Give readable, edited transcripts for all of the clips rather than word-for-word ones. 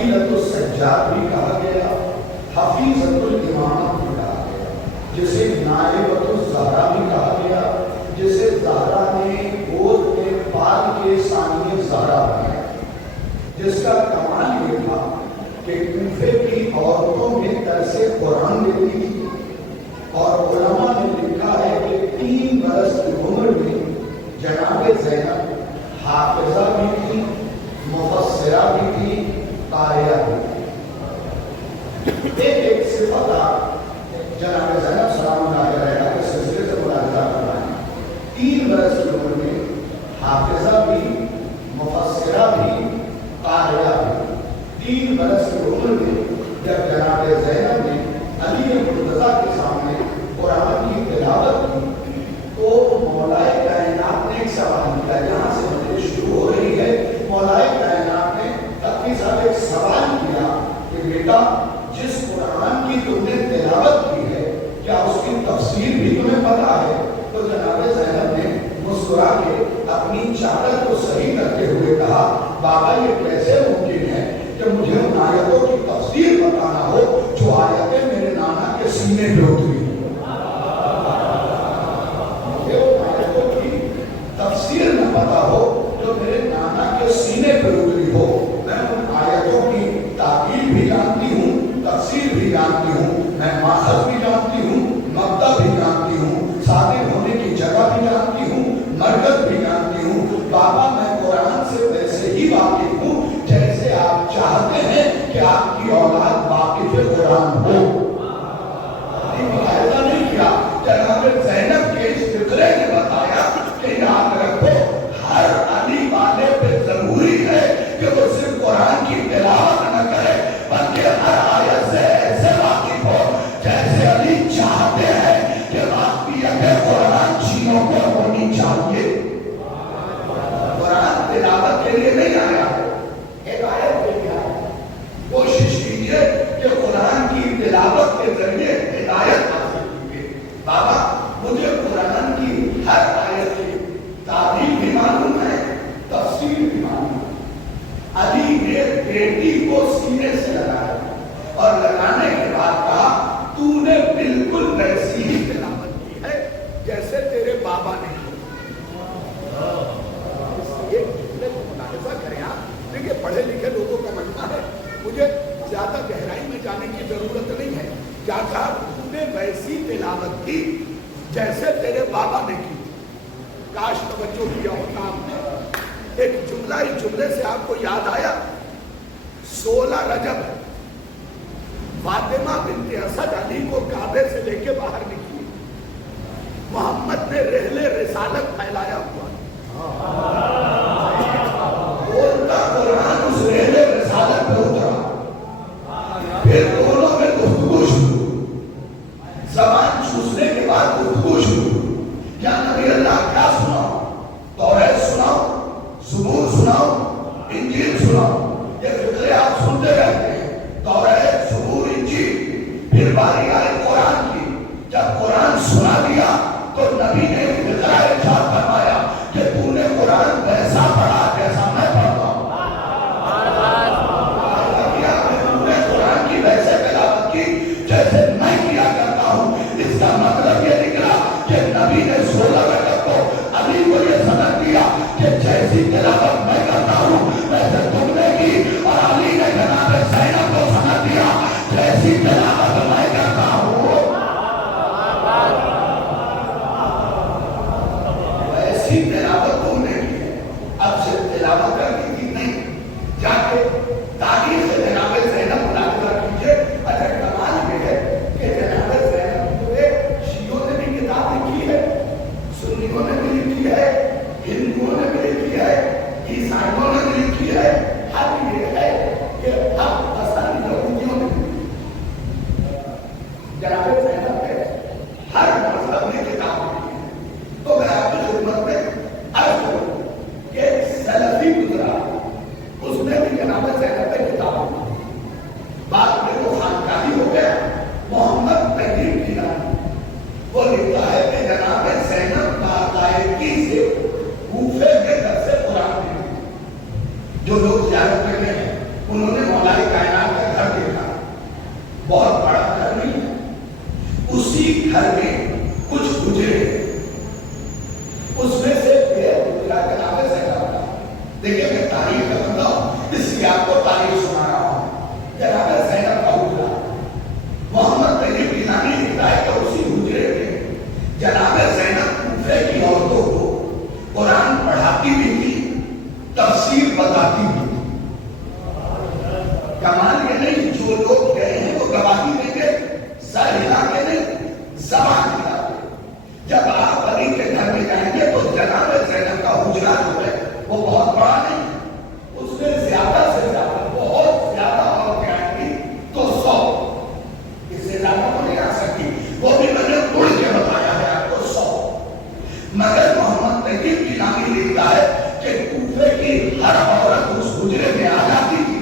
کفیلۃ السجاد بھی کہا گیا، حفیظۃ الامامت بھی کہا گیا، جسے نائبۃ الزہرا بھی کہا گیا، جسے زہرا نے گود کے پال کے ثانیہ زہرا بنایا، جس کا کمال یہ تھا کہ کوفے کی عورتوں میں درس قرآن لیتی تھی، اور علماء نے لکھا ہے کہ 3 برس کی عمر میں جناب زینب حافظہ بھی تھی، مفسرہ بھی تھی، قاریہ بھی تھی۔ ایک صفت جناب زینب سلام اللہ علیہ کے سلسلے سے ملاحظہ کرنا ہے، 3 برس کی عمر میں حافظہ بھی، مفسرہ بھی، قاریہ بھی۔ 3 برس کی عمر میں جب جناب زینب نے علی مرتضیٰ کے سامنے قرآن کی تلاوت کی تو مولائے کائنات نے ایک سوال کیا، جہاں سے مجھے شروع ہو رہی ہے، مولائے کائنات نے تقوی صاحب ایک سوال کیا کہ بیٹا جس قرآن کی تم نے تلاوت کی ہے کیا اس کی تفسیر بھی تمہیں پتا ہے؟ تو جناب زینب نے مسکرا کے اپنی چادر کو صحیح کرتے ہوئے کہا، بابا یہ کیسے ممکن ہے کہ مجھے ان آیتوں کی تفسیر بتانا ہو جو آیتیں میرے نانا کے سینے پہ اتری، مجھے ان آیتوں کی تفسیر نہ پتا ہو جو میرے نانا کے سینے پہ اتری ہو۔ میں ان آیتوں کی تعبیر بھی جانتی ہوں، تفسیر بھی جانتی ہوں، میں ماخذ بھی جانتی ہوں، مبدا بھی جانتی ہوں، صادر ہونے کی جگہ بھی جانتی ہوں، مرکز بھی جانتی ہوں۔ بابا میں قرآن سے ویسے ہی واقف ہوں جیسے آپ چاہتے ہیں کہ آپ کی اولاد واقف قرآن ہو۔ ملاحظہ نہیں کیا جناب زینب کے اس فقرے نے بتایا کہ یاد رکھو ہر علی والے پہ ضروری ہے کہ وہ صرف قرآن کی تلاوت نہ کرے بلکہ ہر آیت سے ایسے واقف ہو جیسے علی چاہتے ہیں کہ واقفیت قرآن چیزوں کو ہونی چاہیے۔ قرآن تلاوت کے لیے نہیں آیا ہے، ایک آیت کے لیے آیا ہے۔ کوشش کیجئے کہ قرآن کی تلاوت کے ذریعے ہدایت حاصل کیجئے۔ بابا مجھے قرآن کی ہر آیت کی تعبیر بھی معلوم ہے، تفسیر بھی معلوم ہے۔ علی نے بیٹی کو سینے سے لگایا اور لگانے کے بعد کہا تو نے بالکل ویسی ہی تلاوت کی ہے جیسے تیرے بابا نے کی۔ یہ جملے کو ملاحظہ کریں آپ، دیکھیں پڑھے لکھے لوگوں کا مجمع ہے، مجھے زیادہ گہرائی میں جانے کی ضرورت نہیں ہے۔ کیا کہا تو نے ویسی تلاوت کی جیسے تیرے بابا نے کی۔ کاش توجہ کیا ہوتا آپ نے۔ ایک جملہ اس جملے سے آپ کو یاد آیا، 16 رجب فاطمہ بنت اسد علی کو کعبے سے لے کے باہر نکلی، محمد نے رحلِ رسالت پھیلایا ہوا، بولتا قرآن اس رحلِ رسالت پہ اترا، پھر دونوں میں گفتگو شروع، زبان چوسنے کے بعد گفتگو شروع۔ یا نبی اللہ کیا سناؤ؟ توریت سناؤ، زبور سناؤ، انجیل سناؤ، یہ فقرے آپ سنتے رہتے ہیں، توریت، زبور، انجیل۔ پھر باری آئی قرآن کی، جب قرآن سنا دیا تو نبی نے فقرہ ارشاد فرمایا کہ تو نے قرآن ویسا پڑھا جیسا میں پڑھتا ہوں۔ تو نے قرآن کی ویسے تلاوت کی جیسے میں کیا کرتا ہوں۔ اس کا مطلب یہ نکلا کہ نبی نے 16 رکعت کو علی کو یہ سند دیا کہ جیسی تلاوت میں کرتا ہوں ویسے تم نے کی، اور علی نے جناب زینب کو سند دیا جیسی تلاوت میں کرتا ہوں۔ کمال یہ نہیں جو لوگ گئے ہیں وہ گواہی دیں گے سر ہلا کے نہیں زبان ہلا کے. جب آپ علی کے گھر میں جائیں گے تو جناب زینب کا حجرہ جو ہے وہ بہت بڑا نہیں ہے, اس میں زیادہ سے زیادہ بہت زیادہ عورتیں آئیں گی تو 100, اس سے زیادہ تو نہیں آ سکتی, وہ بھی میں نے اڑ کے بتایا ہے آپ کو 100. مگر محمد نجیب کی نامی لکھتا ہے کہ کوفے کی ہر عورت اس حجرے میں آ جاتی تھی.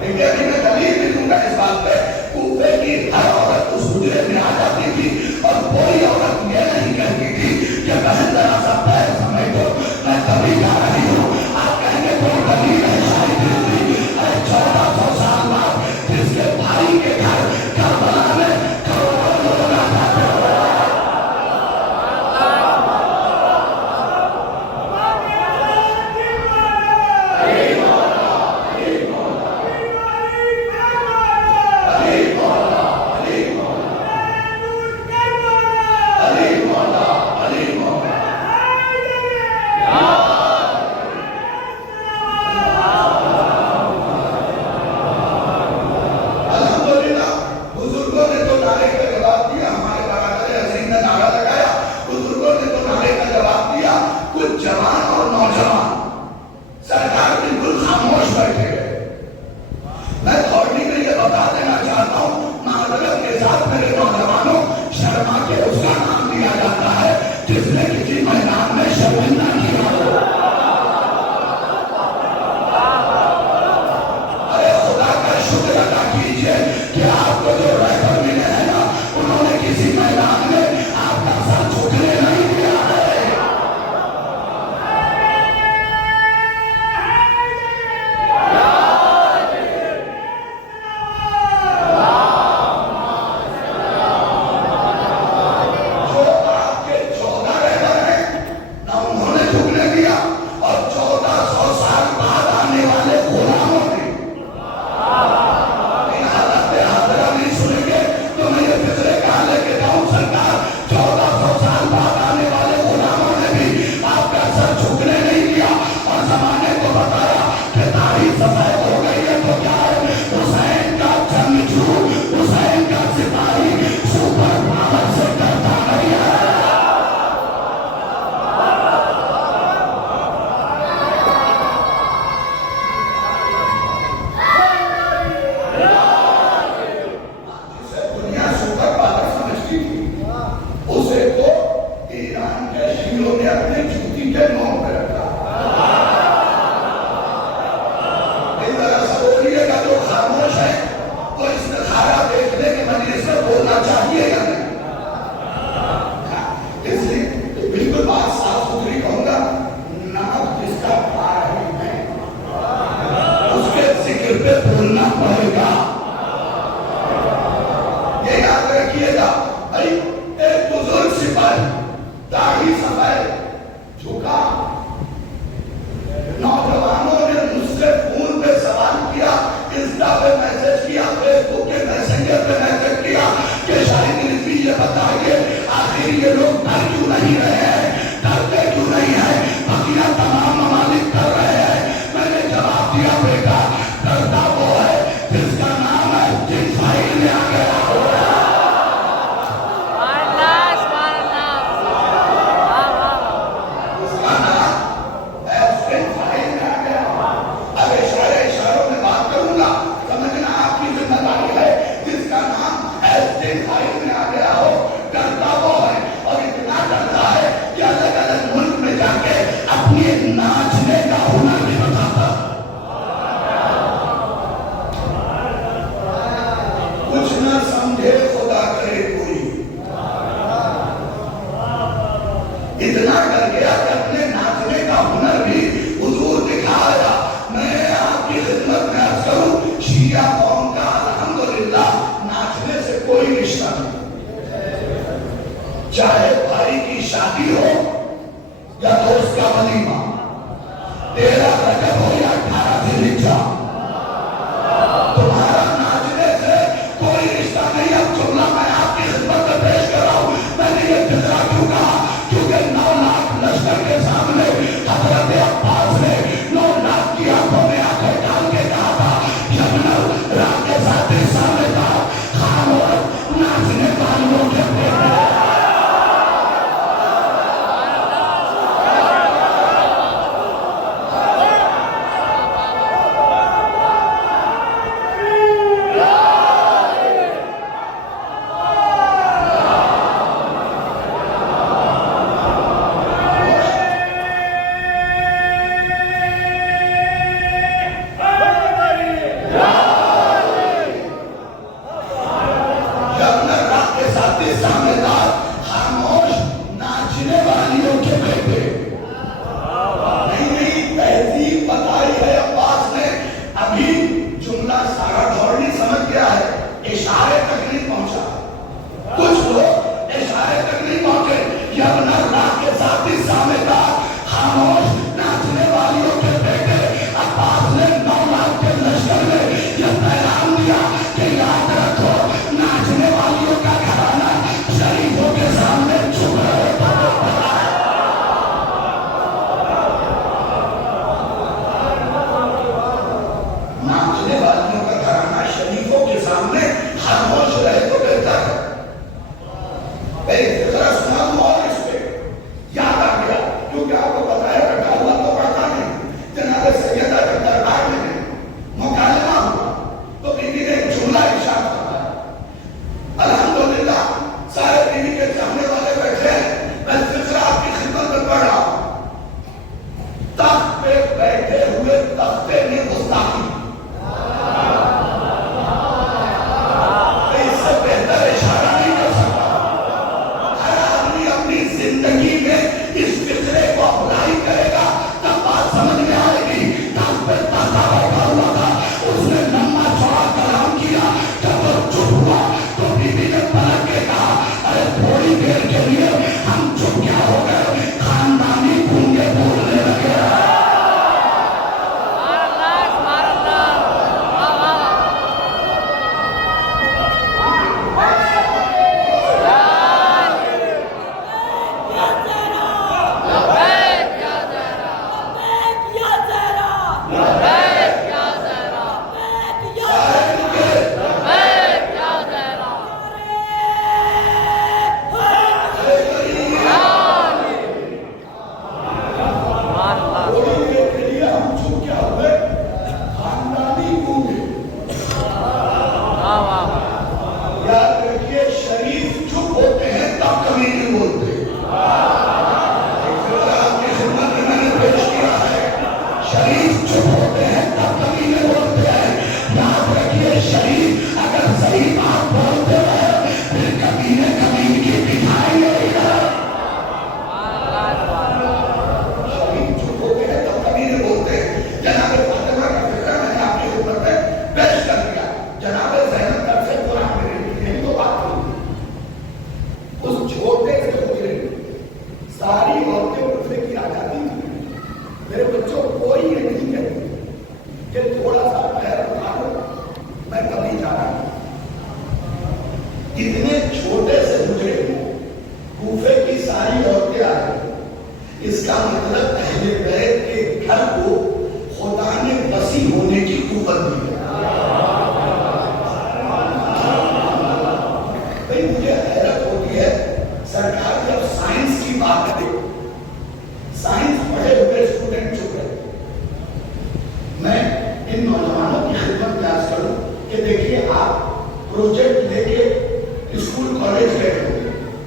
لیکن ابھی میں دلیل بھی دوں گا اس بات پہ, کوفے کی ہر عورت اس حجرے میں آ جاتی تھی اور کوئی عورت یہ نہیں کہتی تھی کہ بہن ذرا سا پیر سمیٹو میں کبھی جا رہی ہوں. آپ کہیں گے کوئی دلیل ہے شاید نہیں. 1400 سال بعد جس کے بھائی کے گھر کربلا میں کروڑوں لوگ آ جاتے ہیں. چاہے بھائی کی شادی ہو یا دوست کا ولیمہ, 13 رجب ہو یا 18 ذی الحجہ, تمہارا ناچنے سے کوئی رشتہ نہیں. اب جملہ میں آپ کی خدمت میں پیش کر رہا ہوں. میں نے یہ تذکرہ کیوں کہا؟ کیونکہ 9 لاکھ لشکر کے سامنے حضرت عباس نے 9 لاکھ کی آنکھوں میں آنکھیں قوت دی ہے. بھائی مجھے حیرت ہوتی ہے سرکار جب سائنس کی بات کرے، سائنس پڑھے ہوئے اسٹوڈنٹ چپ رہے. میں ان نوجوانوں کی خدمت میں عرض کروں کہ دیکھیے آپ پروجیکٹ لے کے اسکول کالج گئے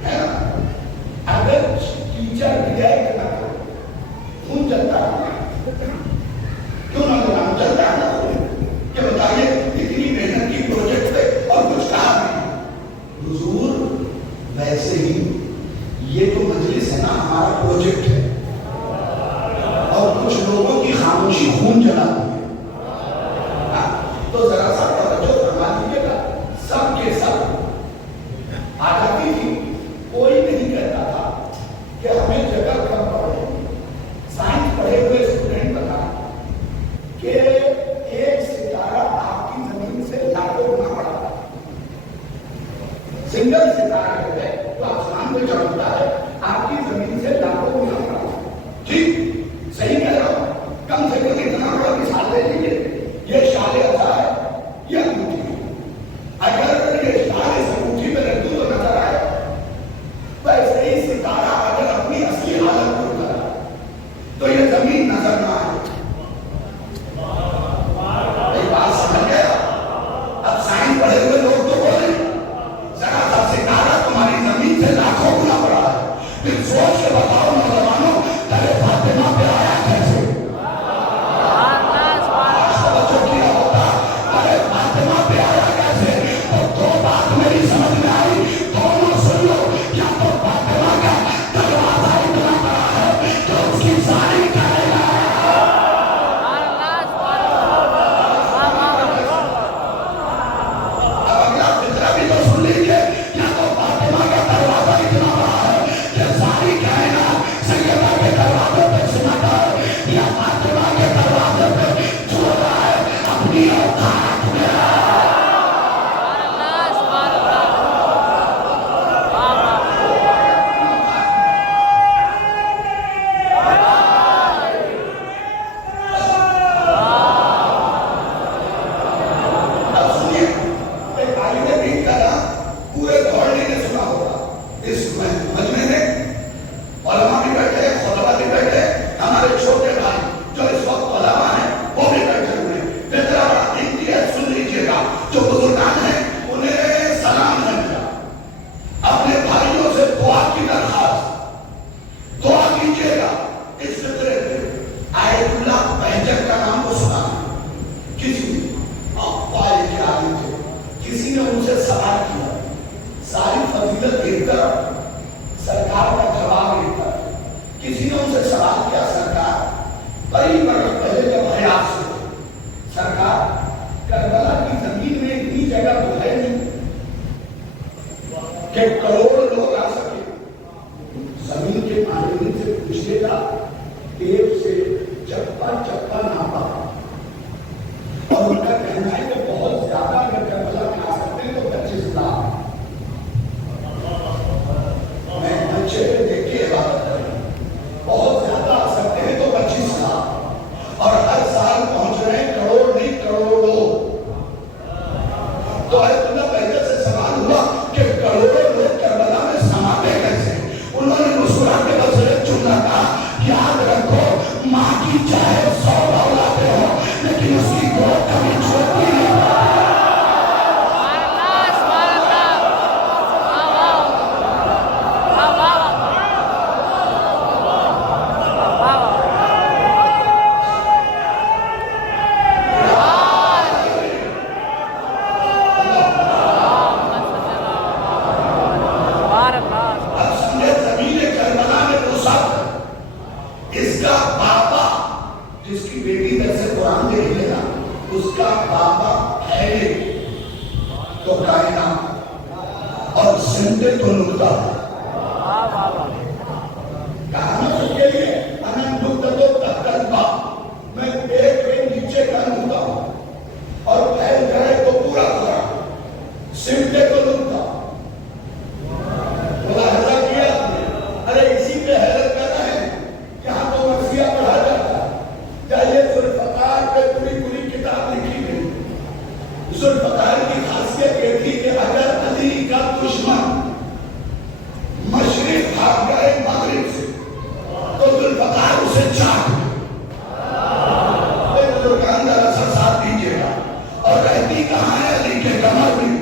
ہے نا، اگر ٹیچر ریئیکٹ نہ کرے خون چلتا ہے، کیوں نہ چلتا ہے نا کہ بتائیے اتنی محنت کی پروجیکٹ پہ اور کچھ کہا نہیں. حضور ویسے ہی یہ جو مجلس ہے نا ہمارا پروجیکٹ ہے اور کچھ لوگوں کی خاموشی خون جلاتی ہے. تو ذرا سا توجہ فرما دیجیے گا. سب کے سب آ جاتی تھی، کوئی نہیں کہتا تھا کہ ہمیں جگہ کم پڑے. سائنس پڑھے ہوئے اسٹوڈنٹ بتا کہ ایک ستارہ آپ کی زمین سے لاکھوں گنا بڑا ہے. سنگل ستارہ ہے تو آسمان میں چمکتا ہے، آپ کی زمین سے لاکھوں گنا بڑا ہے. ٹھیک صحیح کہہ رہا ہوں. کم سے کم اتنا بڑا مثال لے لیجیے، یہ شال اثر ہے، یہ انگوٹھی ہے. اگر یہ شال اس انگوٹھی میں رکھ دوں تو نظر آئے، ویسے ہی ستارہ اگر اپنی اصلی حالت کو اتر آئے تو یہ زمین نظر نہ آئے. ایک بات سمجھ گیا؟ اب سائنس پڑھے ہوئے لوگ تو بولیں ذرا سا ستارہ تمہاری زمین سے لاکھوں گنا بڑا ہے، پھر سوچ کے بتاؤ نوجوانوں تیرے فاطمہ پہ آیا کیسے؟ پڑھا جاتا ہے. چاہیے ذوالفقار پہ پوری کتاب لکھی ذوالفقار کی خاصیت یہ تھی کہ اگر علی کا دشمن مشرق بھاگ گئے مغرب سے تو ذوالفقار اسے چاک بزرگان ذرا سا ساتھ دیجیے گا. اور رہتی کہاں ہے علی کے کمر میں؟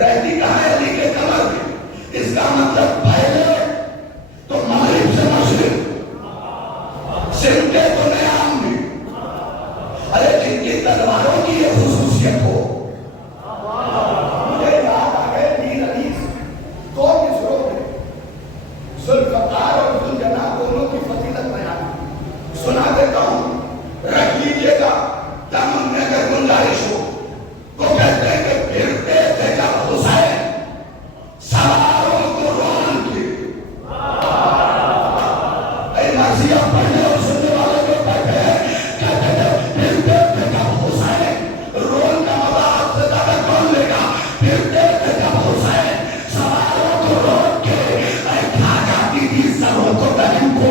رہتی کہاں ہے علی کے کمر میں؟ اس کا مطلب پہلے تو مغرب سے مشرق سمٹے تو نیام میں. ارے جن کی تلواروں کی یہ خصوصیت ہو. مجھے یاد آ گئے میر علی دو مصروں میں ذوالفقار اور ذوالجناح دونوں کی فضیلت بیان سنا دیتا ہوں، رکھ لیجیے گا دامن میں اگر گنجائش ہو. وہ کہتے ہیں کہ پھرتے تھے جب حسین سواروں کو رول کے. اے مرضیہ پڑھنے اور سننے والے جو بیٹھے ہیں کہتے تھے پھرتے تھے جب حسین. رول کا مزہ آپ سے زیادہ کون لے گا؟ پھرتے تھے جب حسین سواروں کو روک کے کھا جاتی تھی سروں کو بہن کو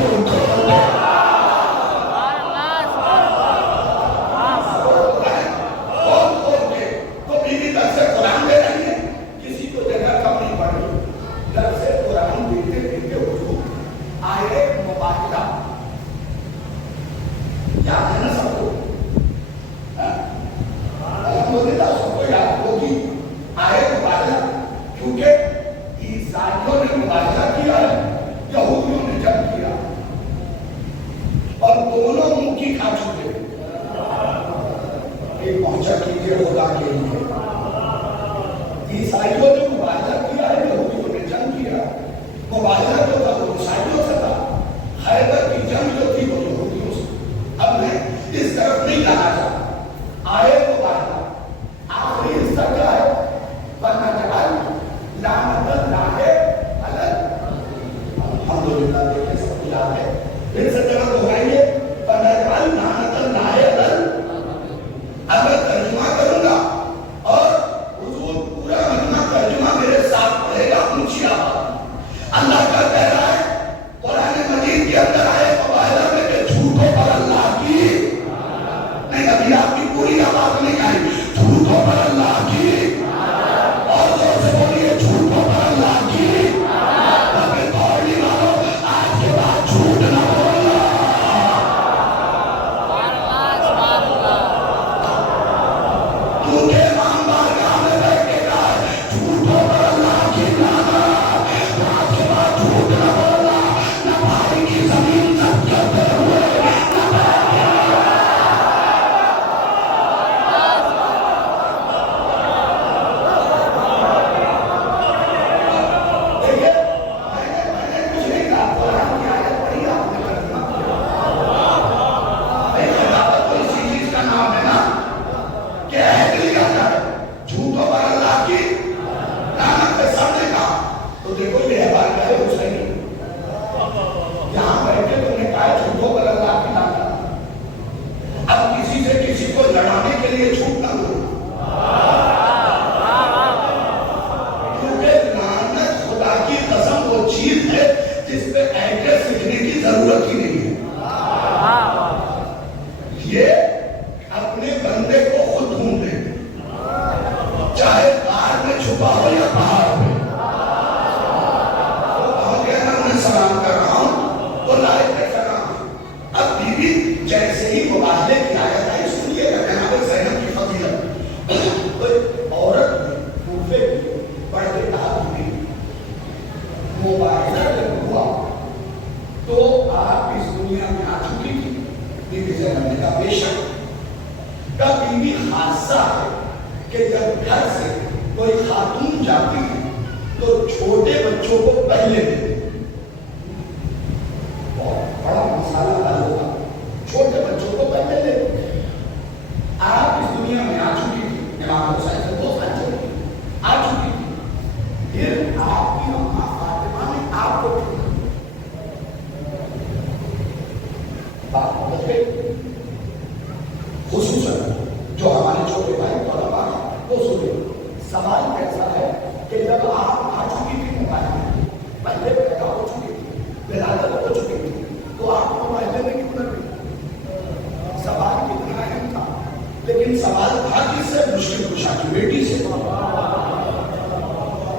لیکن لیکن سوال تھا کس سے؟ مشکل کشا کی بیٹی سے.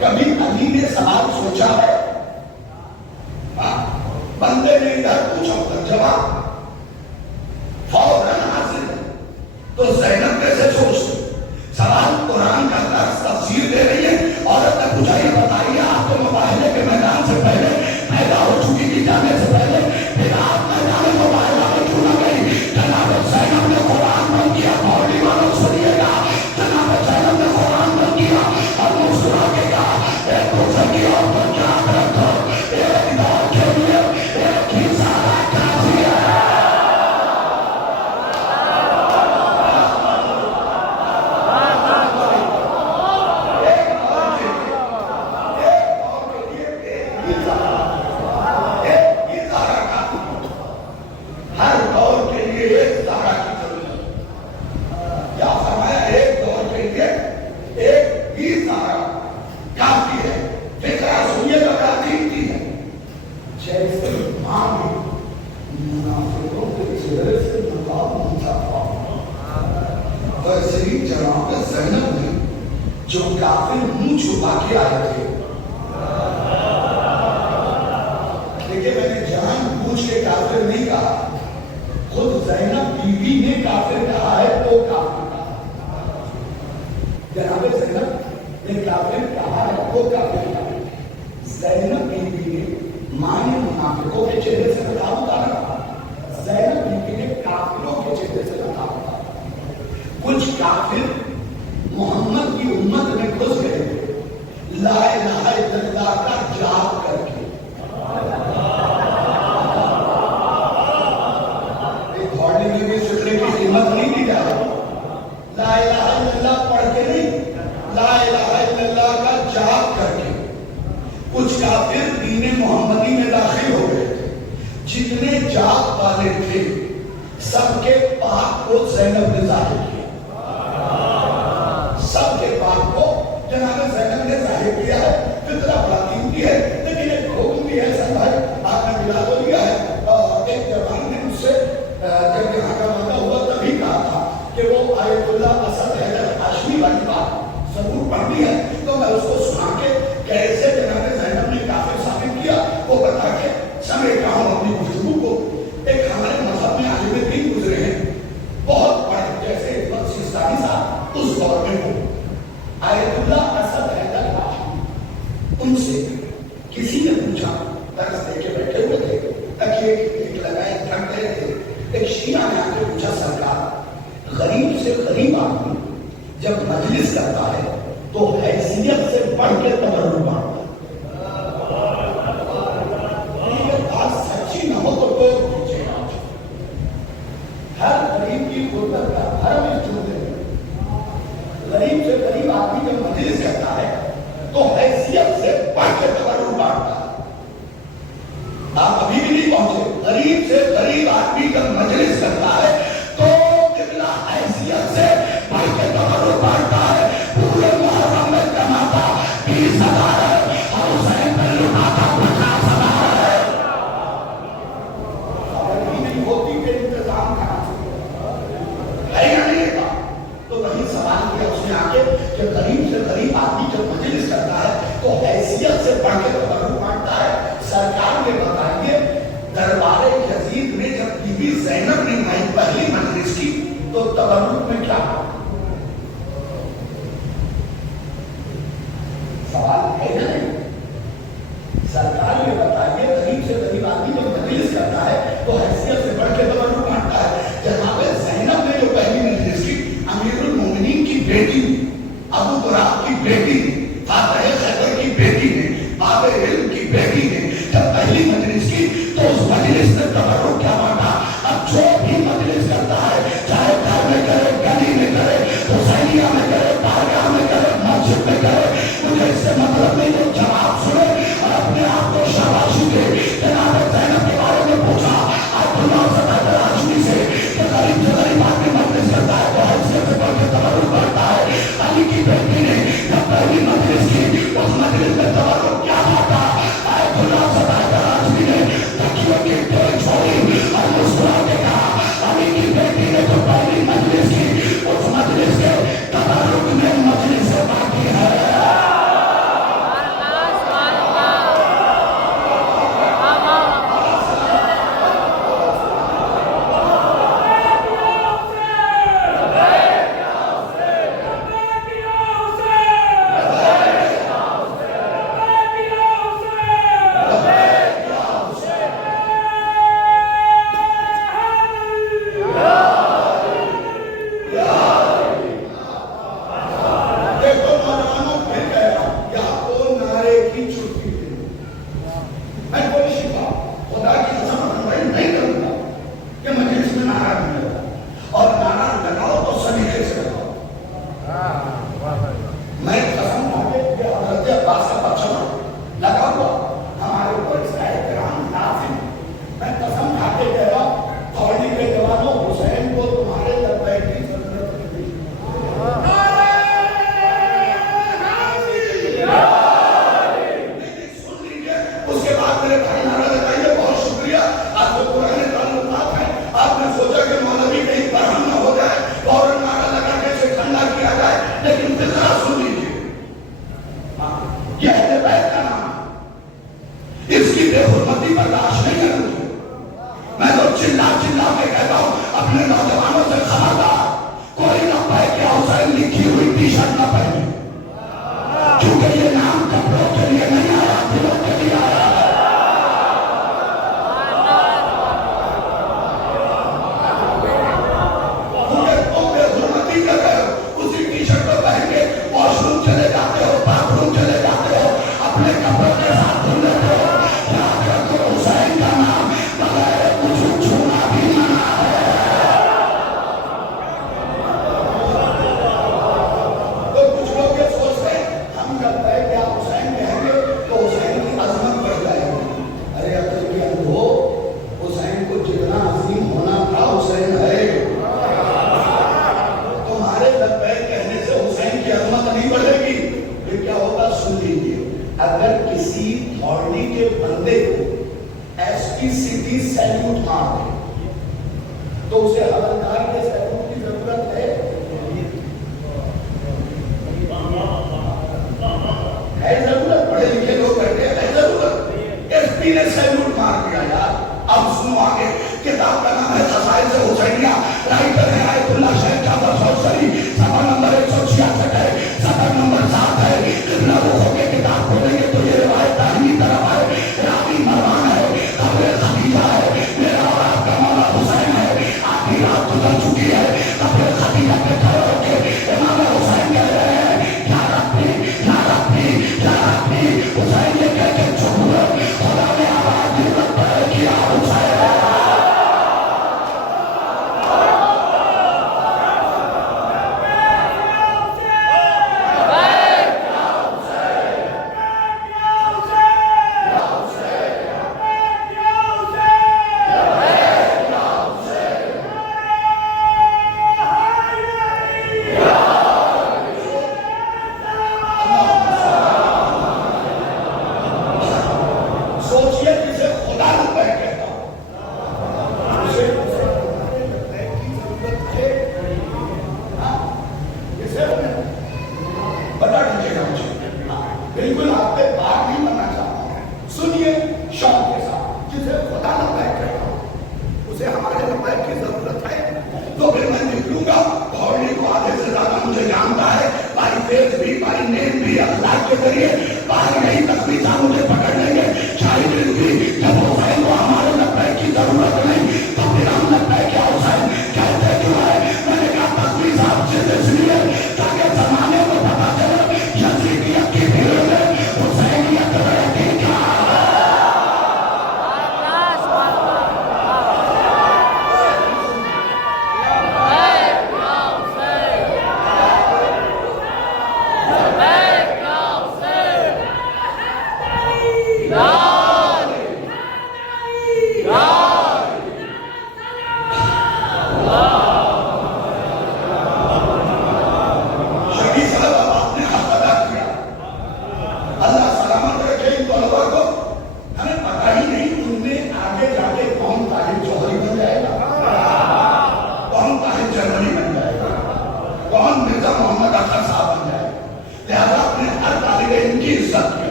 کبھی علی نے سوال سوچا ہے؟ بندے نے ادھر پوچھا ادھر جواب فوراً حاصل ہے. تو زینب کیسے سوچتی؟ سوال قرآن کا درس تفسیر دے رہی ہے. عورت نے پوچھا یہ بتائیے آپ تو مباہلے کے میدان سے پہلے پیدا ہو چکی تھی جانے سے پہلے پھر آپ میدان مباہلہ میں کیوں نہ گئی؟ جناب زینب نے قرآن بند کیا. مولوی والوں سنیے گا. جناب زینب نے قرآن بند کیا اور مسکرا کے کہا ایک دوسرے کی عورتوں کی آنکھ رکھو ایک دور کے لیے ایک ہی سارا کافی ہے. جو کافر منہ چھپا کے آئے تھے، دیکھیں میں نے جان بوجھ کے کافر نہیں کہا، خود زینب بیوی نے کافر کہا ہے تو کافر کہا. جناب زینب نے کافر کہا ہے تو کافر کہا. زینب بیوی نے مانے منافقوں کے چہرے سے نقاب اتارا. زینب بیوی نے کافروں کے چہرے سے نقاب اتارا. کچھ کافر محمد کی امت میں گھس گئے تھے لا الہ الا اللہ کا جاب کر کے. ایک گھوڑے میں بھی سکڑے کی قیمت نہیں دی جا رہی. لا الہ الا اللہ پڑھ کے نہیں، لا الہ الا اللہ کا جاب کر کے. کچھ کافر دین محمدی میں داخل ہو گئے تھے. جتنے جاب والے تھے سب کے پاک کو زینب نے ظاہر کیا. سب کے پاک کو جناب زینب نے ظاہر کیا ہے. فطرہ بڑا قیمتی ہے لیکن ایک حکم بھی ہے. سر بھائی آپ نے ملا تو لیا ہے. ایک جوان نے مجھ سے جب یہاں کا معاملہ ہوا تبھی کہا تھا کہ وہ آیت اللہ اسد حیدر ہاشمی والی بات ضرور پڑھنی ہے. تو میں اس کو سنا کے کیسے جناب زینب نے کافر ثابت کیا وہ بتا کے سمیٹا ہوں اپنی گفتگو کو. ایک ہمارے مذہب میں عالم دین گزرے ہیں بہت بڑے، جیسے سیستانی صاحب اس دور میں ہو. آیت اللہ اسد حیدر ہاشمی، ان سے کسی نے پوچھا، درس دے کے بیٹھے ہوئے تھے، تکیے ایک لگائے تھک گئے تھے. ایک شیعہ نے آ کے پوچھا سرکار غریب سے غریب آدمی جب مجلس کرتا ہے تو حیثیت سے بڑھ کے تبرک مانگتا ہے. یہ بات سچی نہ ہو تو لوگ پوچھے گا. ہر غریب کی غربت کا ہر میں چوتے ہیں. غریب سے غریب آدمی جب مجلس کرتا ہے تو حیثیت سے بڑھ کے تبرک مانگتا ہے. آپ ابھی بھی نہیں پہنچے. غریب سے غریب آدمی جب مجلس کرتا ہے تو قبلہ حیثیت سے بڑھ کے تبرک مانگتا ہے. پورے محرم میں کماتا 20,000 ہے اور حسین میں لٹاتا 50,000 ہے. اگر نہیں ہوتی کہ انتظام کہاں ہے یا نہیں تھا. تو وہی سوال کیا اس نے آگے کہ غریب سے غریب آدمی جب مجلس کرتا ہے تو حیثیت سے بڑھ کے تبرک مانگتا ہے. سرکار نے بتائیے دربار یزید میں جب بی بی زینب نے پہلی مجلس کی تو تبرک میں کیا سوال ہے نا. سرکار نے بتائیے غریب سے غریب آدمی جب مجلس کرتا ہے تو حیثیت سے بڑھ کے تبرک مانگتا ہے. جناب زینب نے جو پہلی مجلس کی امیر المومنین کی بیٹی ابو براب کی بیٹی فاتح خیبر کی بیٹی نے باب علم کی بیٹی نے جب پہلی مجلس کی تو اس مجلس نے تبرک کیا مانگا. اب جو بھی مجلس کرتا ہے چاہے گھر میں کرے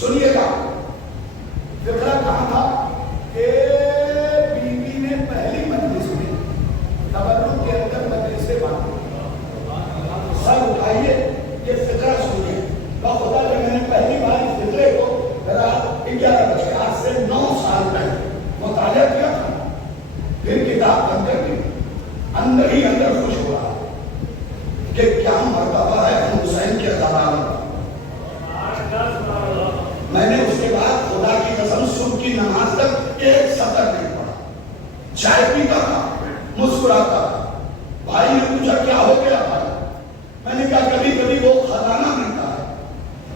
سنیے گا فکرہ کہاں تھا کہ بیوی نے پہلی مجلس میں تبرک کے اندر مجلس سے باندھی. سر اٹھائیے یہ فکرہ سنیے. خدا جب میں نے پہلی بار اس فکرے کو 11 بجے آج سے 9 سال پہلے مطالعہ کیا تھا، پھر کتاب بند کر دی، اندر ہی اندر خوش ہوا کہ کیا مرتبہ ہے ہم حسین کے دوران. میں نے اس کے بعد خدا کی قسم صبح کی نماز تک ایک سطر نہیں پڑھا. چائے پیتا تھا، مسکراتا تھا. بھائی نے پوچھا کیا ہو گیا بھائی؟ میں نے کہا کبھی کبھی وہ خزانہ ملتا ہے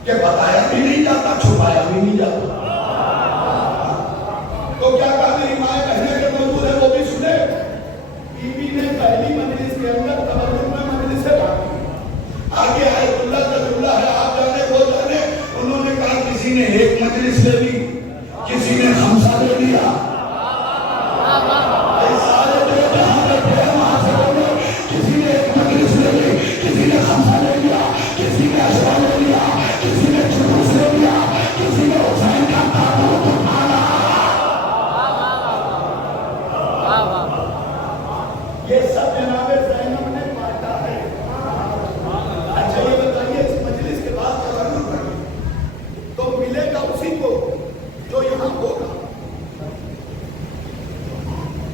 کہ بتایا بھی نہیں جاتا، چھپایا بھی نہیں جاتا. تو کیا کہا میری ماں کہنے کے موجود ہے وہ بھی سنے. بیوی نے پہلی مجلس کے اندر تبرک میں مجلس سے باندھی. آگے آئے اللہ تجلہ ہے، آپ جانے وہ جانے. انہوں نے کہا کسی نے ایک مجلس لے لی، کسی نے خمسہ لے لیا. سارے جو جہاں بیٹھے ہیں وہاں سے بولو، کسی نے ایک مجلس لے لی، کسی نے خمسہ لے لیا، کسی نے اشرا لے لیا، کسی نے جلوس لے لیا، کسی نے حسین کا تابوت اٹھانا. یہ سب جناب زینب نے بانٹا ہے. اچھا یہ بتائیے اس مجلس کے بعد تبرک کریں تو ملے گا اسی کو جو یہاں ہوگا.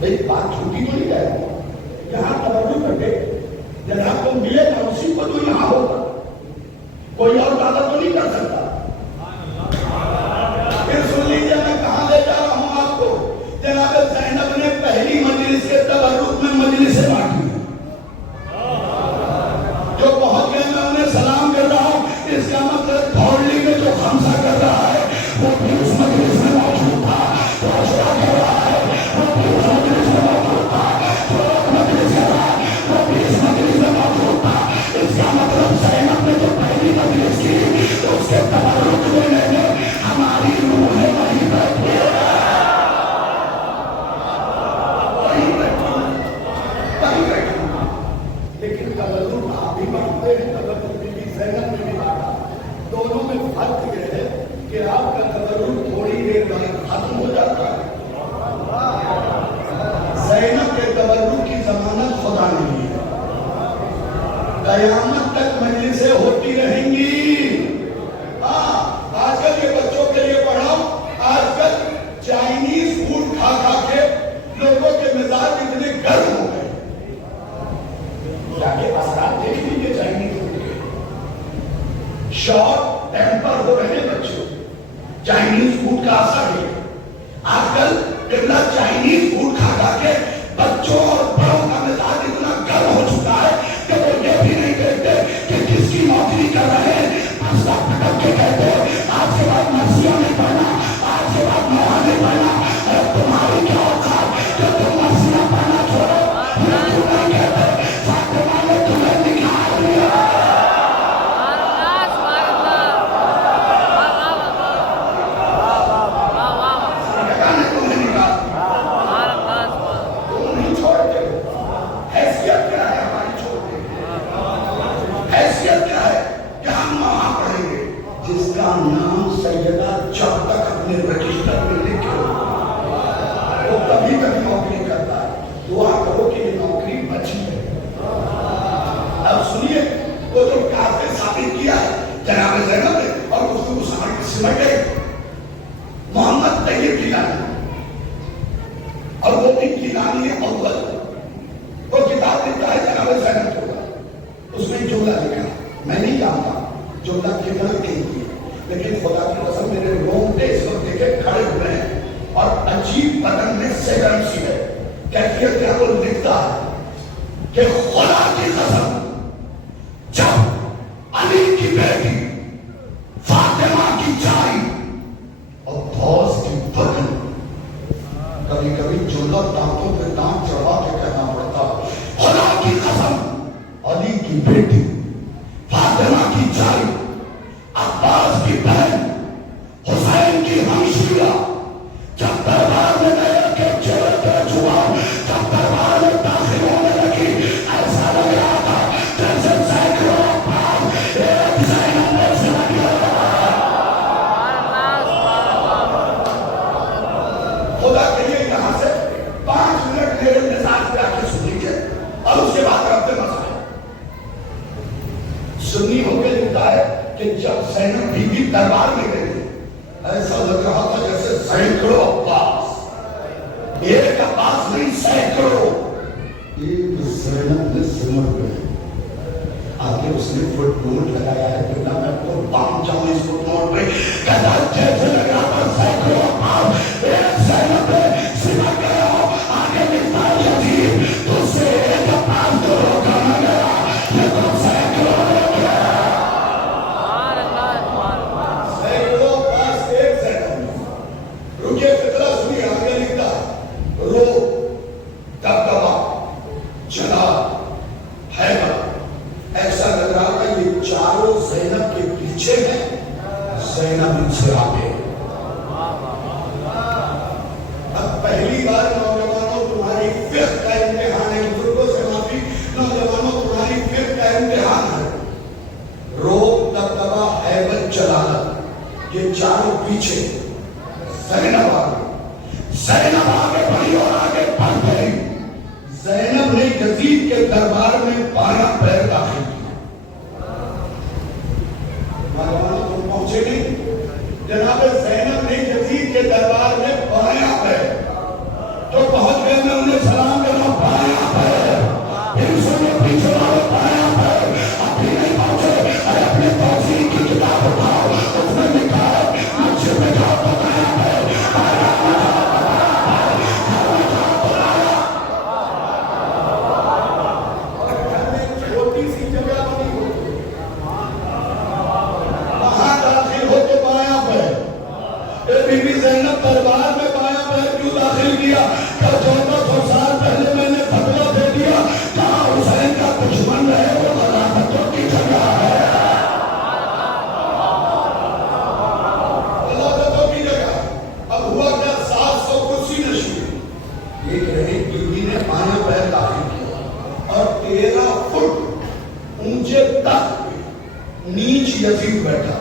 بھئی بات چھوٹی تو نہیں ہے، یہاں تبرک کرے جناب کو ملے گا اسی کو جو یہاں ہوگا. کوئی اور دعویٰ تو نہیں کر سکتا. پھر سن لیجیے میں کہاں لے جا رہا ہوں آپ کو. جناب زینب نے پہلی مجلس کے تبرک میں مجلس سے بانٹی. جو پہنچ گئے میں انہیں سلام کر رہا ہوں، اس کا مطلب تھوڑی میں جو خمسہ کر رہا ہے وہ بھی اس مجلس میں موجود تھا. جو اشرا کر رہا ہے وہ بھی اس مجلس میں موجود تھا. جو مجلس کر رہا ہے وہ بھی اس مجلس میں موجود تھا. اس کا مطلب زینب نے جو پہلی مجلس کی تو اس کے تبرک لینے میں ہماری روح ہے وہیں بیٹھی ہے. لیکن تبرک آپ بھی بانٹتے ہیں، تبرک بھی زینب نے بھی بانٹا. دونوں میں فرق یہ ہے کہ آپ کا تبرک تھوڑی دیر بعد ختم ہو جاتا ہے. زینب کے تبرک کی ضمانت خدا نے دی ہے. قیامت تک مجلسیں ہوتی رہیں گی. آج کل کے بچوں کے لیے پڑھاؤ، آج کل چائنیز فوڈ کھا کھا کے لوگوں کے مزاج اتنے گرم ہو گئے. جاکے اثرات دیکھ لیجیے چائنیز فوڈ کے. شارٹ ٹیمپر ہو رہے بچے، چائنیز فوڈ کا اثر ہے. آج کل اتنا چائنیز فوڈ کھا کھا کے بچوں اور بڑوں کا مزاج اتنا گرم ہو چکا ہے کہ وہ یہ بھی نہیں دیکھتے کہ کس کی نوکری کر رہے ہیں. پکڑ کے کہتے ہیں آج کے بعد مرثیہ نہیں پڑھنا، آج کے بعد نوحہ نہیں پڑھنا. تمہاری کیا اوقات کہ تم مرثیہ پڑھنا چھوڑو. تم نہیں کہتے فاطمہ نے تمہیں نکال دیا. جس کا نام سیدہ جب تک اپنے رجسٹر میں لکھے وہ کبھی کبھی نوکری کرتا ہے. دعا کرو کہ یہ نوکری بچی ہے. اب سنیے وہ جو کافی ثابت کیا ہے جناب زینب نے اور گفتگو سمجھ گئے. محمد طیب گیلانی اور وہ بھی گیلانی اول وہ کتاب لکھتا ہے جناب زینب کو. اس میں جملہ لکھا میں نہیں جانتا جملہ کتنا کہیں لیکن خدا کی قسم میرے رونگٹے اس وقت دیکھے کھڑے ہوئے ہیں اور عجیب بدن میں سیگن سی ہے. کیفیت کیا وہ لکھتا ہے کہ خدا کی قسم جب علی کی بیٹی فاطمہ کی چائی اور بھوز کی بدن، کبھی کبھی جملہ دانتوں پہ دانت چڑھا کے کہنا پڑتا، خدا کی قسم علی کی بیٹی فاطمہ کی چائی عباس کی بہن حسین کی ہمشیرہ جب دربار میں گئے کہ چہرے پہ چھوا، جب دربار میں داخل ہونے لگی ایسا لگ رہا تھا جیسے سینکڑوں افراد ایک زینب میں سے لگے. سے آگے. اب پہلی بار نوجوانوں تمہاری فقہ کا امتحان ہے. بزرگوں سے معافی. نوجوانوں تمہاری فقہ کا امتحان ہے. روب دبدبا ہیبت جلالت یہ چاروں پیچھے. زینب آگے بڑھی اور آگے بڑھ گئی. زینب نے یزید کے دربار میں بایاں پیر داخل کیا. نوجوانوں تم پہنچے نہیں. جناب زینب نے یزید کے دربار میں بایاں پیر تو پہنچ گئے. میں انہیں سلام کرنا بایاں پیر. پھر سنو پیچھے والے بایاں پیر. اب بھی نہیں پہنچے. اپنے توسیع کی کتاب اٹھاؤ. اس نے لکھا ہے مجھے میں جاؤ تو بایاں پیر. زینب دربار میں بایاں پیر کیوں داخل کیا؟ کہ 1400 سال پہلے میں نے فتویٰ دے دیا جہاں حسین کا دشمن رہے وہ غلافتوں کی جگہ ہے. غلافتوں کی جگہ. اب ہوا کیا؟ 700 کرسی نشین ایک رہی بیوی نے بایاں پیر داخل کیا اور 13 فٹ اونچے تخت پہ نیچ یزید بیٹھا.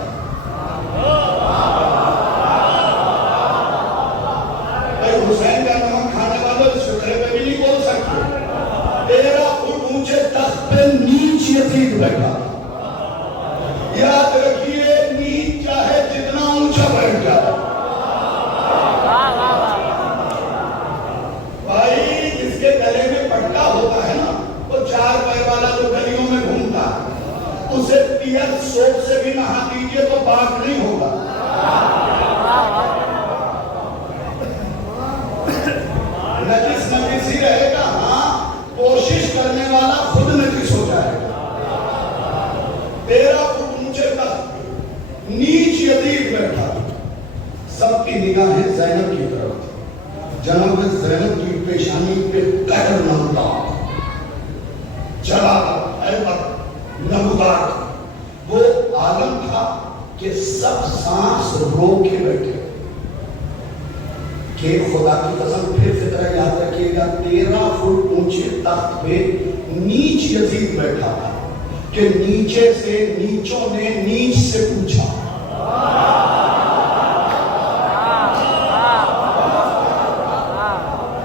حسین کا نام کھانے والوں اس فکرے پہ بھی نہیں بول سکتے. 13 فٹ اونچے تخت پہ نیچ یزید بیٹھا. یاد رکھیے نیچ چاہے جتنا اونچا بیٹھ جائے. بھائی جس کے گلے میں پٹکا ہوتا ہے نا وہ 4 پیر والا جو گلیوں میں گھومتا ہے اسے پیئر سوپ سے بھی نہا دیجیے تو پاک نہیں ہوگا. نجس ہی رہے گا. ہاں کوشش کرنے والا خود نجس ہو جائے گا. 13 فٹ اونچے تخت نیچ یزید بیٹھا. سب کی نگاہیں زینب کی طرف. جناب زینب کی پیشانی پہ قہر نمودار جلالت ہیبت نمودار. وہ عالم تھا کہ سب سانس روک کے بیٹھے. کہ خدا کی قسم پھر فطرہ یاد رکھیے گا 13 فٹ اونچے تخت پہ نیچ یزید بیٹھا تھا کہ نیچے سے نیچوں نے نیچ سے پوچھا.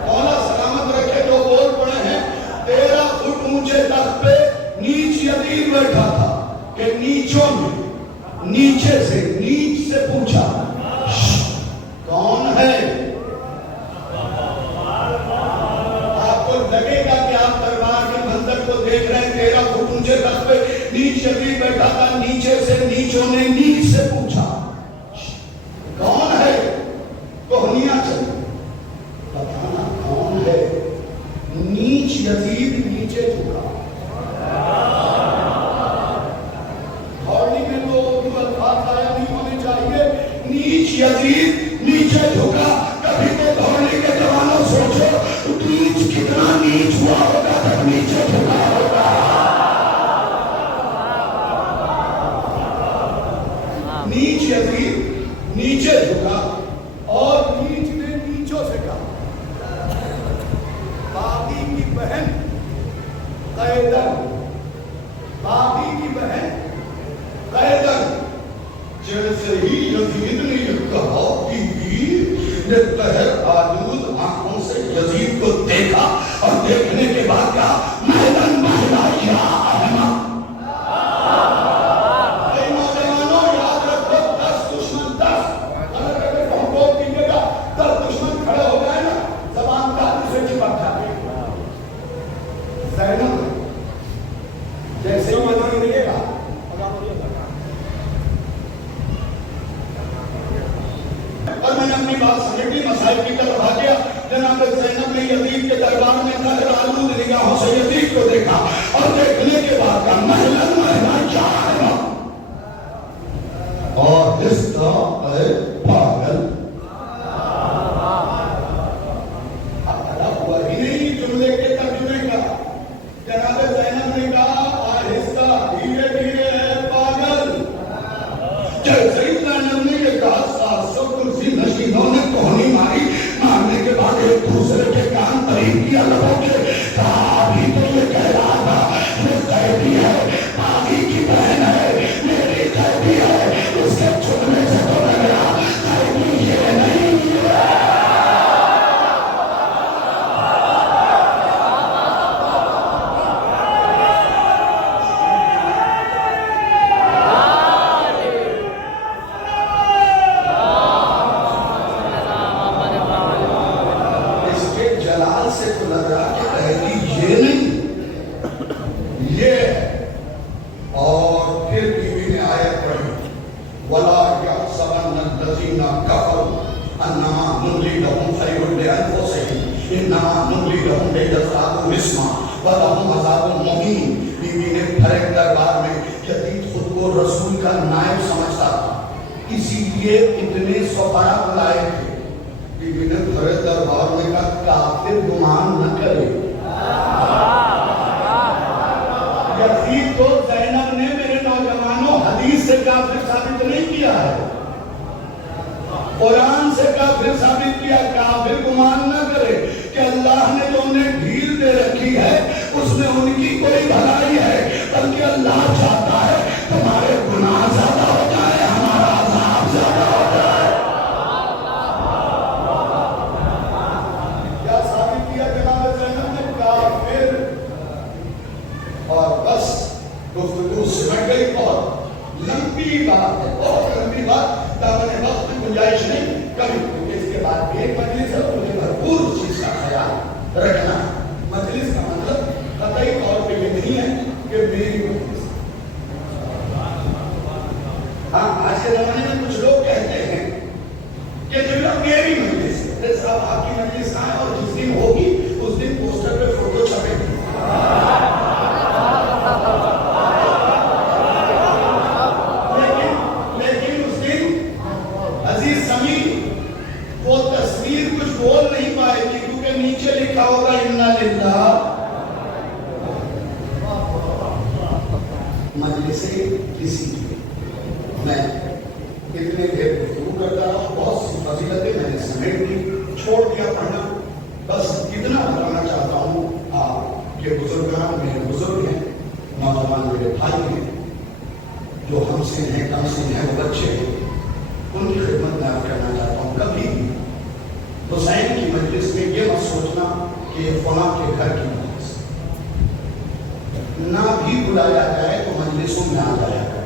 مولا سلامت رکھے جو بول پڑے ہیں. 13 فٹ اونچے تخت پہ نیچ یزید بیٹھا تھا کہ نیچوں نے نیچے سے نیچ سے پوچھا کون ہے. لگے گا کہ آپ دربار کے منظر کو دیکھ رہے ہیں. 13 فٹ اونچے تخت پہ نیچ یزید بیٹھا تھا. نیچے سے نیچوں نے نیچ سے پوچھا کون ہے. کوہنیاں چلی بتانا کون ہے. نیچ یزید نیچے جھکا. دھوڑی میں تو اردو الفاظ آیا نہیں ہونے چاہیے. نیچ یزید نیچے جھکا. کبھی تو دھوڑی کے جوانوں سوچو نیچ کتنا نیچ ہوا ہوگا تب نیچے جھکا ہوگا. نیچ یزید نیچے جھکا اور نیچ نے نیچوں سے کہا باقی کی بہن قیدن. باقی کی بہن قیدن. جیسے ہی یزید نے یہ کہا نے قہر آلود آنکھوں سے یزید کو دیکھا اور دیکھنے کے بعد کہا میدان مہلا یا احمد. اے نوجوانوں یاد رکھو 10 دشمن 10 اگر کبھی ہم کو دیجیے گا 10 دشمن کھڑے ہو گئے نا زبان دادی سے چپک جاتے. زینب جیسے ہی مدد ملے گا اور میں نے اپنی بات سمیٹی مسائل کی طرف آ گیا. جناب زینب نے یزید کے دربار میں قہر آلود نگاہوں سے یزید کو دیکھا اور دیکھنے کے بعد کہا محلن مہلا کیا ہے اور اس طرح اے پاگل. اب کھڑا ہوا ہی نہیں جملے کے ترجمے کا. جناب زینب نے کہا آہستہ دھیرے دھیرے اے پاگل. جیسے ہی زینب نے یہ کہا كفروا انما نملي لهم خير لانفسهم انما نملي لهم ليزدادوا اثما ولهم عذاب مهين. بیوی نے پھرک دربار میں یزید خود کو رسول کا نائب سمجھتا تھا، اسی لیے اتنے سفارا بلائے تھے. بیوی نے پھرک دربار میں کہا کافر گمان نہ کرے. یزید کو زینب نے میرے نوجوانوں حدیث سے کافر ثابت نہیں کیا ہے، قرآن سے کافر ثابت کیا. کافر گمان نہ کرے کہ اللہ نے جو انہیں ڈھیل دے رکھی ہے اس میں ان کی کوئی بھلائی ہے، بلکہ اللہ چاہتا ہے تمہارے گناہ زیادہ ہو جائے، ہمارا عذاب زیادہ ہو جائے. کیا ثابت کیا جناب زینب نے؟ کافر. اور بس گفتگو سمٹ گئی. بہت لمبی بات ہے، بہت لمبی بات، دامن وقت کی گنجائش نہیں کبھی، کیونکہ اس کے بعد ایک مجلس ہے، مجھے بھرپور چیز کا خیال رکھنا. مجلس کا مطلب قطعی طور پہ یہ نہیں ہے کہ میری مجلس. ہاں آج کے زمانے میں کچھ لوگ کہتے ہیں کہ جو میری مجلس ہے، صاحب آپ کی مجلس کہاں ہے، اور جس دن ہوگی اس دن پوسٹر پہ فوٹو چھپے گی. لیکن اس دن عزیز سمیع وہ تصویر کچھ بول نہیں پائے گی، کیونکہ نیچے لکھا ہوگا انا للہ. مجلسیں کسی کی میں اتنے دیر گفتگو کرتا رہا، بہت سی فضیلتیں میں نے سمیٹ دی، چھوڑ دیا پڑھنا. بس اتنا بتانا چاہتا ہوں آپ کے بزرگان میرے بزرگ ہیں، نوجوان میرے بھائی ہیں، جو ہم سے ہیں کم سے ہیں، وہ بچے ہیں، ان کی خدمت میں آپ کرنا چاہتا ہوں. کبھی حسین کی مجلس میں یہ مت سوچنا کہ یہ فلاں کے گھر کی مجلس نہ بھی بلایا جائے تو مجلسوں میں آ جایا جائے،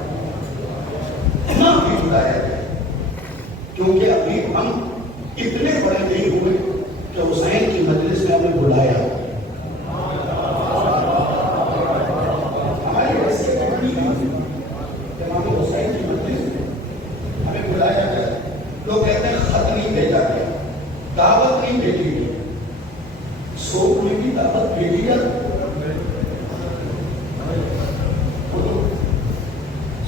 نہ بھی بلایا جائے، کیونکہ ابھی ہم اتنے بڑے نہیں ہوئے کہ حسین کی مجلس میں ہمیں بلایا. ہماری ایسی بڑی امام حسین کی مجلس میں ہمیں بلایا جائے. لوگ کہتے ہیں خط نہیں بھیجا گیا، دعوت نہیں بھیجی گئی. سوک میں بھی دعوت بھیجی گئی،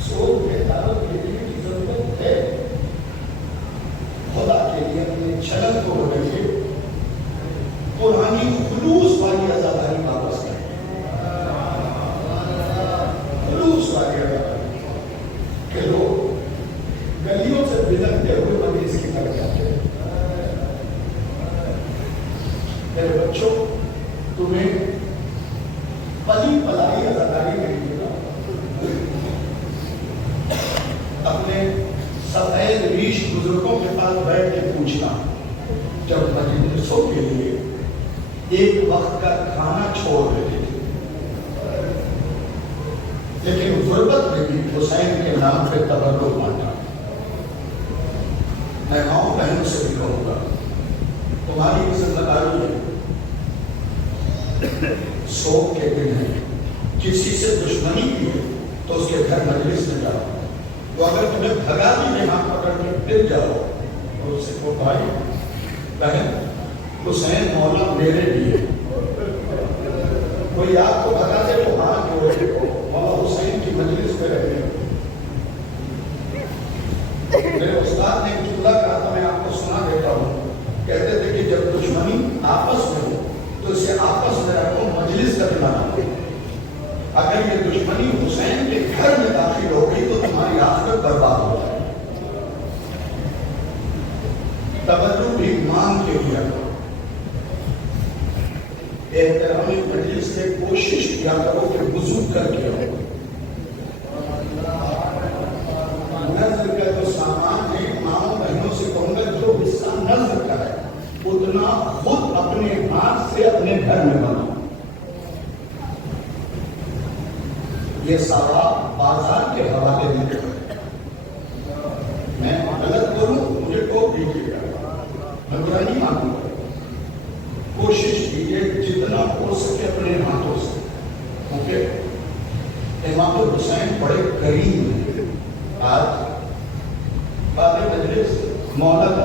سوک میں دعوت بھیجنے کی ضرورت ہے. خدا کے لیے اپنے چھلک کو بڑھائیے، قرآنی خلوص والی عزاداری واپس کریں، خلوص والی عزاداری. کہ لوگ گلیوں سے بلکتے ہوئے مجلس کی طرف جاتے ہیں. میرے بچوں، تمہیں پلی پلائی عزاداری نہیں ہوگا. اپنے سفید ریش بزرگوں کے پاس بیٹھ کے پوچھنا، جب مجلسوں کے لیے ایک وقت کا کھانا چھوڑ دیتے تھے، لیکن غربت میں بھی حسین کے نام پہ تبرک بانٹا. میں ماؤں بہنوں سے بھی کہوں گا، تمہاری ذمہ داری ہے، سوگ کے دن ہے، کسی سے دشمنی بھی ہے تو اس کے گھر مجلس میں جاؤ. تو اگر تمہیں بھگا بھی دے ہاتھ پکڑ کے پھر جاؤ اور اس سے کو بھائی بہن حسین مولا میرے لیے. کوئی آپ کو بھگا دے تو ہاتھ جوڑے مولا حسین کی مجلس پہ رہنے. میرے استاد نے ایک جملہ کہا تھا، میں آپ کو سنا دیتا ہوں. کہتے تھے کہ جب دشمنی آپس میں ہو تو اسے آپس میں رکھو، مجلس کرنا نہ. اگر یہ دشمنی حسین کے گھر میں داخل ہو گئی تو تمہاری آخرت برباد ہو جائے. توجہ بھی مانگ کے کیا کرو، احترامی مجلس سے کوشش کیا کرو کہ وضو کر کے آؤ. نظر کا جو سامان ہے ماؤں بہنوں سے کہوں گا جو حصہ نظر کا ہے اتنا خود اپنے ہاتھ سے اپنے گھر میں بناؤ. یہ سارا بازار کے حوالے نہیں کرتا. میں غلط کروں مجھے ٹوک دیجیے گا، میں برا نہیں مانوں گا. کوشش کیجیے جتنا ہو سکے اپنے ہاتھوں سے، کیونکہ امام حسین بڑے کریم ہیں. آج بعد مجلس مولا کا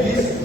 20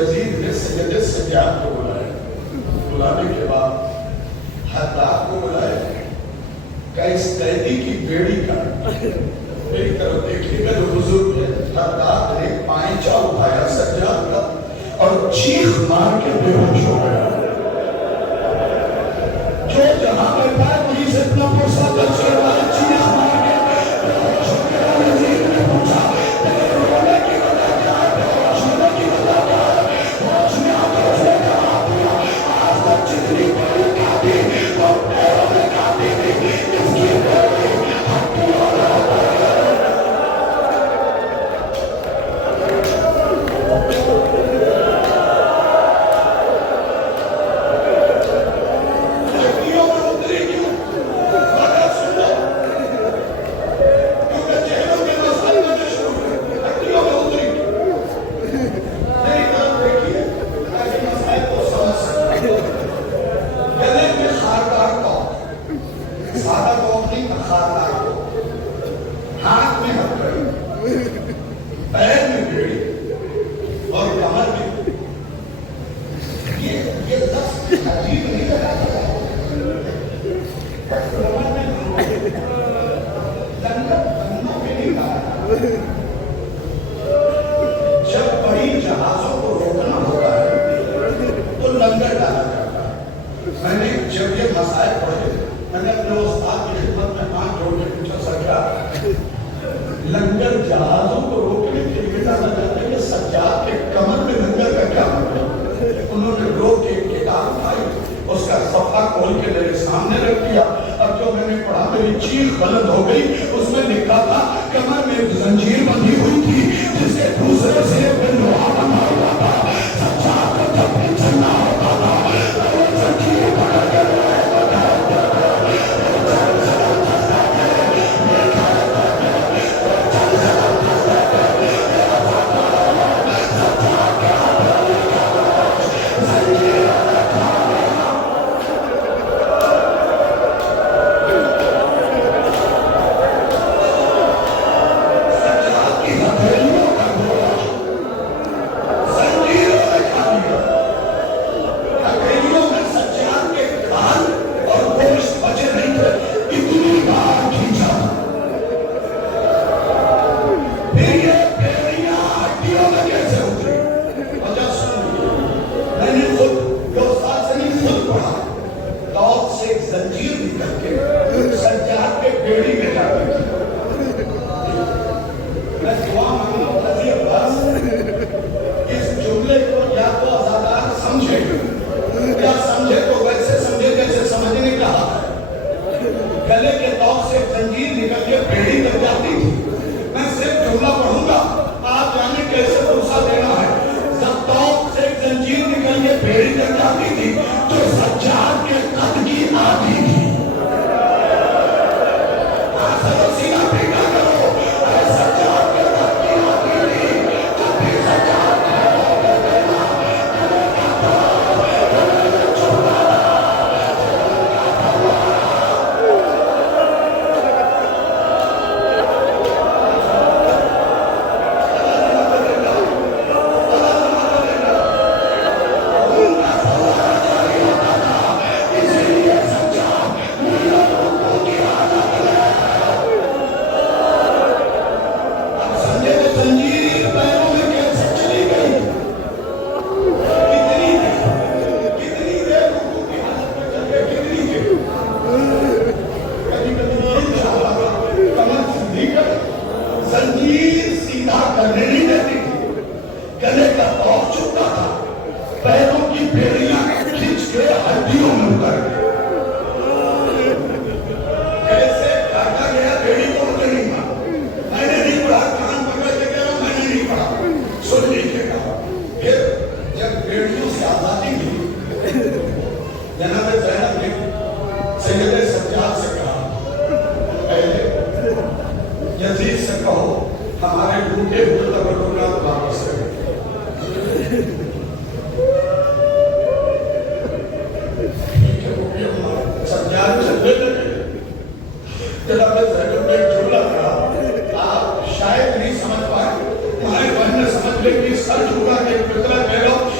یزید نے سید سجاد کو بلایا، بلانے کے بعد حداد کو بلایا کہ اس قیدی کی بیڑی کاٹ، میری طرف دیکھیے گا جو بزرگ ہے۔ حداد نے پائنچا اٹھایا سجاد کا اور چیخ مار کے بے ہوش ہو گیا۔ جو جہاں بیٹھا ہے وہیں سے اپنا پرسہ درج کروا ہے، چیخ مار کے بے ہوش ہو گیا۔ یزید نے پوچھا تیرے رونے کی وجہ کیا ہے؟ بے ہوش ہونے کی وجہ کیا ہے؟ ہوش میں آ کے اس نے جواب دیا آج تک جتنی بیڑی کاٹی وہ پیروں میں کاٹی تھی، اس کی بیڑی ہڈیوں میں شاید نہیں سمجھ پائے، تمہارے بہن نے سمجھ لے کہ سر جھکا کے فطرت کہہ رہا ہوں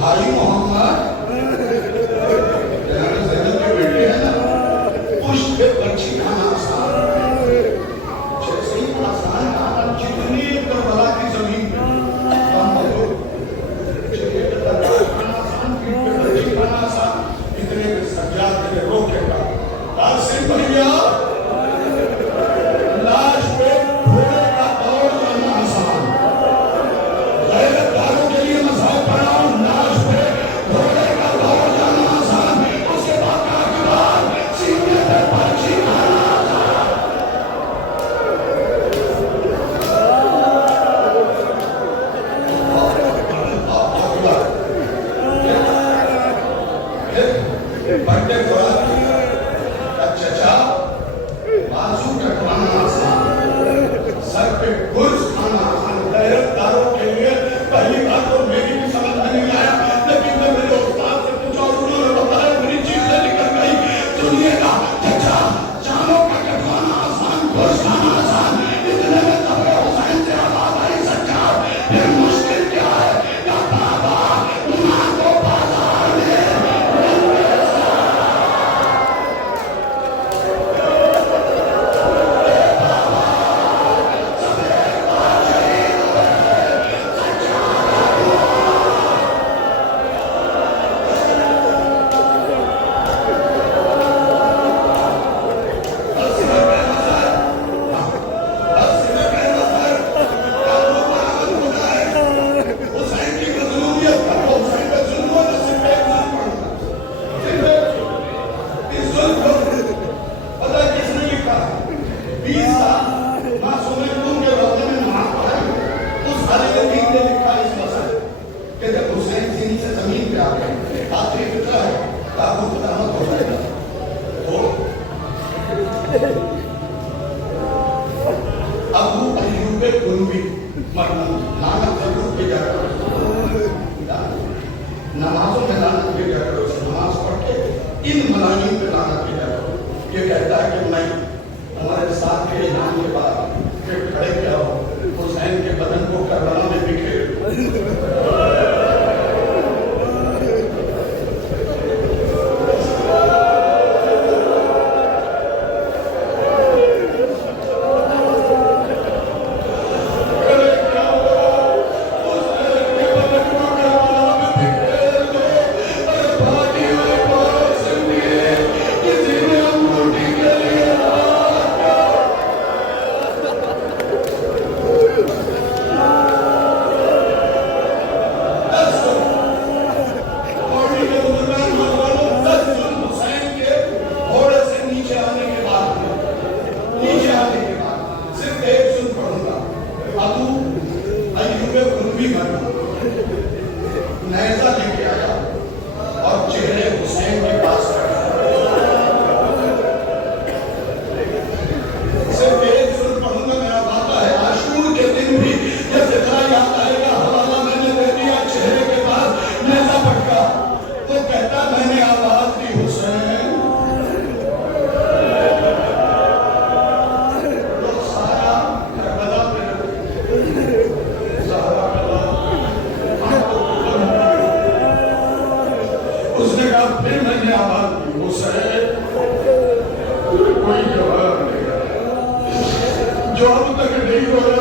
بھائی محمد جناب زینب کے بیٹے ہیں نا، پشت پہ بچی کھانا آسان جیسے ہی آسان کھانا جتنی کربلا کی زمین کم ہو چلیے دربار کھانا آسان، پیٹ پہ بچی کھانا آسان، اتنے پہ سجاد کے روکے گا قاسم بھیا لاش پہ گھوڑے کا دوڑ جانا آسان، غیرت داروں کے لیے مذہب پڑھاؤ، لاش پہ گھوڑے کا دوڑ جانا آسان، اسے واقعہ کے بعد سینے پہ پرچی کھانا آسان۔ بڑے گھوڑا چچا بازو کٹوانا آسان، سر پہ گرز کھانا آسان، غیرت داروں کے لیے پہلی بات تو میری بھی سمجھ میں نہیں آیا، لیکن میں میرے استاد سے پوچھا اور انہوں نے بتایا میری چیزیں نکل گئی، سنیے گا چچا جانوں کا کٹوانا آسان، گرز کھانا آسان، اتنے میں تبے حسین سے آواز آئی سجاد پھر مشکل کیا ہے یا بابا ماں کو بازار میں ابو ایوب کنوی مرحوم لعنت ضرور کی جا کرو، نمازوں میں لعنت کی جا کرو، نماز پڑھ کے ان ملائم پہ لعنت کی جا کرو۔ یہ کہتا ہے کہ میں ہمارے ساتھ کے اعلان کے بعد پھر کھڑے کیا ہو حسین کے بدن کو کربلا میں بکھیر نیزہ لے کے آیا اور چہرے حسین کے پاس رکھا، صرف ایک سن پڑھوں گا، میرا واقعہ ہے عاشور کے دن بھی یہ ذکرہ یاد آئے گا، حوالہ میں نے دے دیا، چہرے کے پاس نیزہ پٹکا تو کہتا میں نے آواز دی حسین، لوگ سارا کربلا پہ زہرا اس نے کہا پھر میں نے آواز دی حسین، کوئی جواب نہیں، جو اب تک نہیں ہو رہا